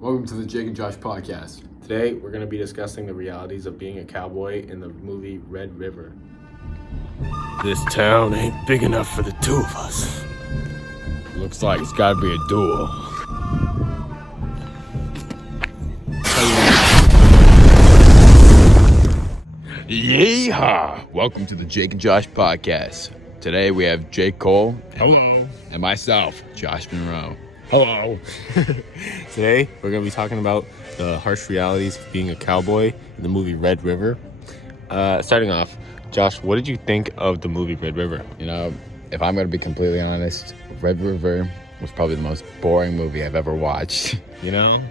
Welcome to the Jake and Josh podcast. Today, we're going to be discussing the realities of being a cowboy in the movie Red River. This town ain't big enough for the two of us. Looks like it's gotta be a duel. Yeehaw! Welcome to the Jake and Josh podcast. Today we have Jake Cole. Hello. And myself, Josh Monroe. Hello. Today, we're going to be talking about the harsh realities of being a cowboy in the movie Red River. Starting off, Josh, what did you think of the movie Red River? You know, if I'm going to be completely honest, Red River was probably the most boring movie I've ever watched. You know,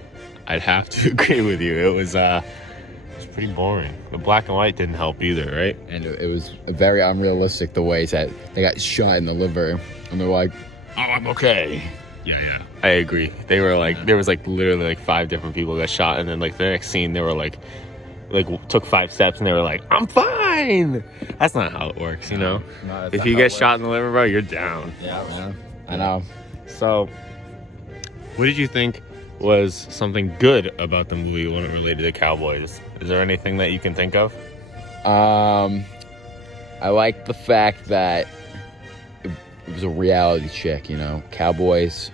I'd have to agree with you. It was pretty boring. The black and white didn't help either, right? And it was very unrealistic the ways that they got shot in the liver. And they're like, oh, I'm okay. Yeah. I agree. They were like, there was like literally like 5 different people got shot. And then like the next scene, they were like took 5 steps and they were like, I'm fine. That's not how it works, you know? No, if you get shot in the liver, bro, you're down. Yeah, I know. So, what did you think was something good about the movie when it related to cowboys? Is there anything that you can think of? I like the fact that it was a reality check, you know? Cowboys,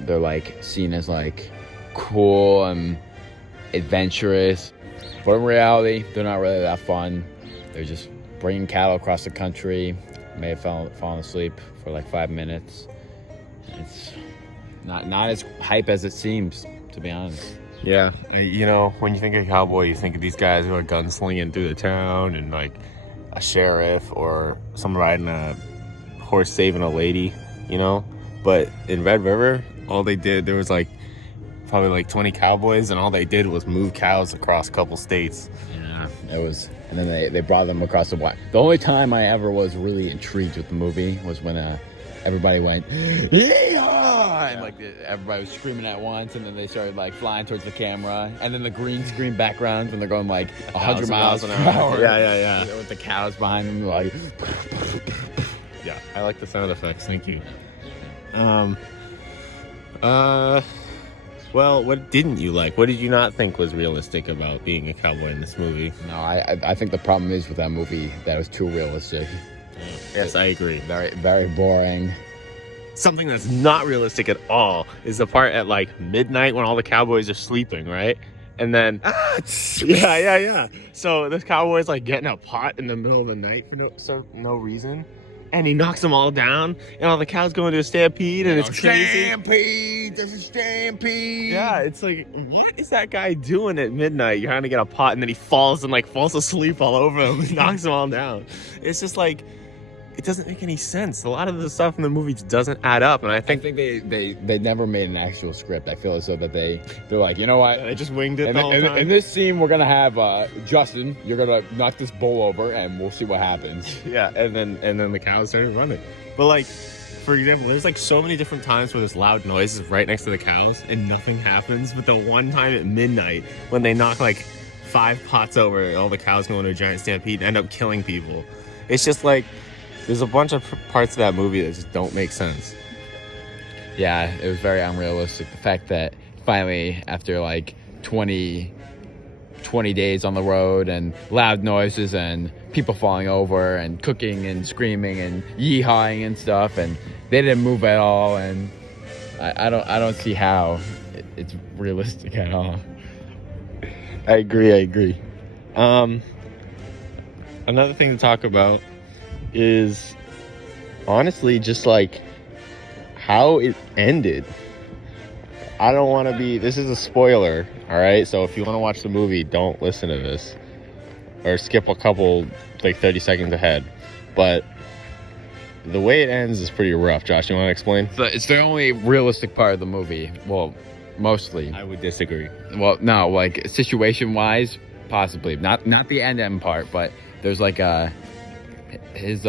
they're like seen as like cool and adventurous. But in reality, they're not really that fun. They're just bringing cattle across the country. May have fallen asleep for like 5 minutes. It's not as hype as it seems, to be honest. Yeah, you know, when you think of cowboy, you think of these guys who are gunslinging through the town and like a sheriff or someone riding a horse saving a lady, you know? But in Red River, all they did, there was like probably like 20 cowboys, and all they did was move cows across a couple states. Yeah, it was. And then they brought them across the wire. The only time I ever was really intrigued with the movie was when everybody went, yeehaw! And like everybody was screaming at once, and then they started like flying towards the camera, and then the green screen backgrounds when they're going like 100 miles an hour. Yeah. With the cows behind them, like. Yeah, I like the sound effects. Thank you. Well, what didn't you like? What did you not think was realistic about being a cowboy in this movie? No, I think the problem is with that movie that it was too realistic. Yes, I agree. Very, very boring. Something that's not realistic at all is the part at like midnight when all the cowboys are sleeping, right? And then, yeah. So this cowboy's like getting a pot in the middle of the night for no reason. And he knocks them all down, and all the cows go into a stampede, and it's crazy. Stampede! There's a stampede! Yeah, it's like, what is that guy doing at midnight? You're trying to get a pot, and then he falls asleep all over them and knocks them all down. It's just like, it doesn't make any sense. A lot of the stuff in the movie doesn't add up, and I think they never made an actual script. I feel as though that they're like, you know what? they just winged it the whole time. In this scene, we're gonna have Justin. You're gonna knock this bull over, and we'll see what happens. Yeah, and then the cows started running. But like, for example, there's like so many different times where there's loud noises right next to the cows, and nothing happens. But the one time at midnight when they knock like 5 pots over, all the cows go into a giant stampede and end up killing people. It's just like, there's a bunch of parts of that movie that just don't make sense. Yeah, it was very unrealistic. The fact that finally, after like 20 days on the road and loud noises and people falling over and cooking and screaming and yeehawing and stuff, and they didn't move at all, and I don't see how it's realistic at all. I agree. Another thing to talk about is honestly just like how it ended. I don't want to be, this is a spoiler, all right? So if you want to watch the movie, don't listen to this or skip a couple, like 30 seconds ahead. But the way it ends is pretty rough. Josh, you want to explain? So it's the only realistic part of the movie. Well, mostly. I would disagree. Well, no, like situation-wise, possibly. Not the end part, but there's like his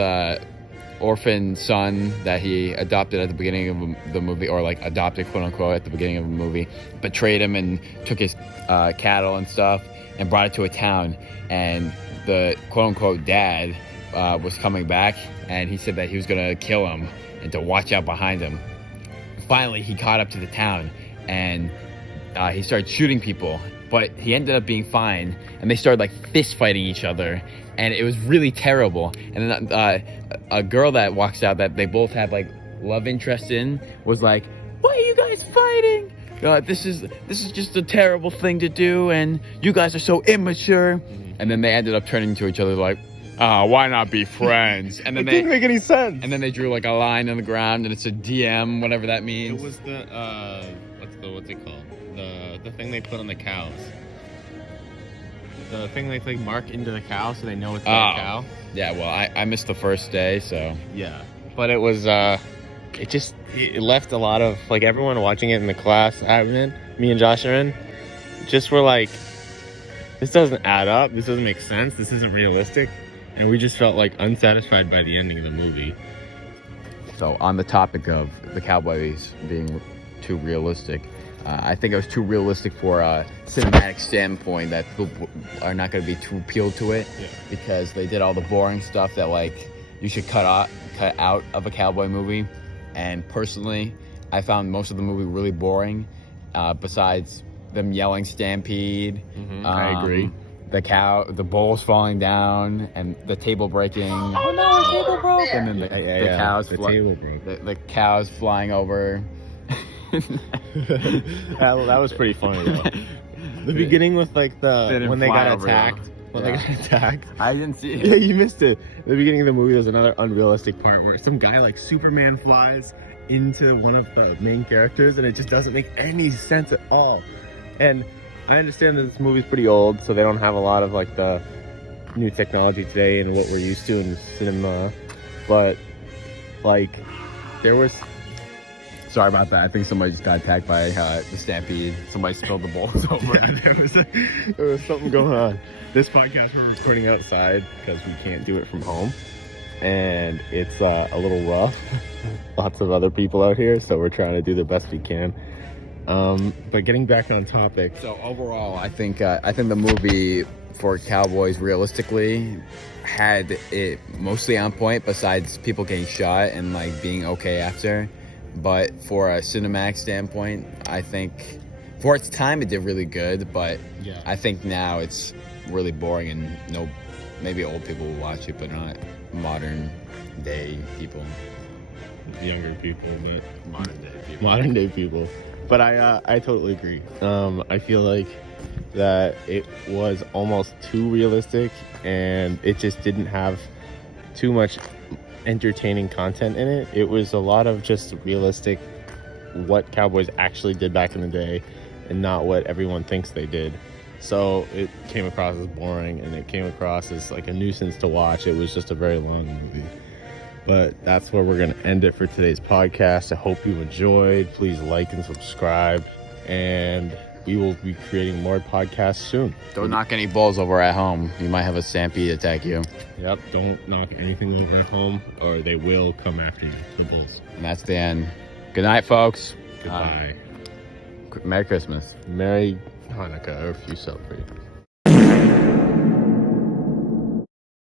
orphan son that he adopted at the beginning of the movie, or like adopted quote unquote at the beginning of the movie, betrayed him and took his cattle and stuff and brought it to a town, and the quote unquote dad was coming back, and he said that he was gonna kill him and to watch out behind him. Finally, he caught up to the town, and he started shooting people, but he ended up being fine, and they started like fist fighting each other, and it was really terrible. And then a girl that walks out that they both have like love interest in was like, "Why are you guys fighting? This is just a terrible thing to do, and you guys are so immature." And then they ended up turning to each other like, why not be friends? And then It didn't make any sense. And then they drew like a line on the ground, and it's a DM, whatever that means. It was the what's it called? The thing they put on the cows. The thing they like mark into the cow so they know it's their cow. Yeah, well, I missed the first day, so Yeah, but it was it left a lot of like everyone watching it in the class. Me and Josh are in, just were like, this doesn't add up. This doesn't make sense. This isn't realistic, and we just felt like unsatisfied by the ending of the movie. So on the topic of the Cowboys being too realistic, I think it was too realistic for a cinematic standpoint that people are not going to be too appealed to it, because they did all the boring stuff that like you should cut out of a cowboy movie. And personally, I found most of the movie really boring, besides them yelling stampede. I agree. The bowls falling down and the table breaking. Oh no, the table broke! And then the cows flying over. that was pretty funny though. The beginning with like when they got attacked. They got attacked. I didn't see it. Yeah, you missed it. The beginning of the movie, there's another unrealistic part where some guy like Superman flies into one of the main characters, and it just doesn't make any sense at all. And I understand that this movie's pretty old, so they don't have a lot of like the new technology today and what we're used to in cinema. But like, there was. Sorry about that. I think somebody just got attacked by the stampede. Somebody spilled the bowls over. Yeah, there was something going on. This podcast we're recording outside because we can't do it from home, and it's a little rough. Lots of other people out here, so we're trying to do the best we can. But getting back on topic. So overall, I think the movie for Cowboys realistically had it mostly on point, besides people getting shot and like being okay after. But for a cinematic standpoint, I think for its time it did really good, but yeah. I think now it's really boring, and maybe old people will watch it, but not modern day people. Younger people, but Modern day people. But I totally agree. I feel like that it was almost too realistic, and it just didn't have too much entertaining content in it. It was a lot of just realistic what cowboys actually did back in the day, and not what everyone thinks they did. So it came across as boring, and it came across as like a nuisance to watch. It was just a very long movie. But that's where we're going to end it for today's podcast. I hope you enjoyed. Please like and subscribe, and we will be creating more podcasts soon. Don't knock any balls over at home. You might have a stampede attack you. Yep, don't knock anything over at home, or they will come after you, the bulls. And that's the end. Good night, folks. Goodbye. Merry Christmas. Merry Hanukkah, or if you celebrate.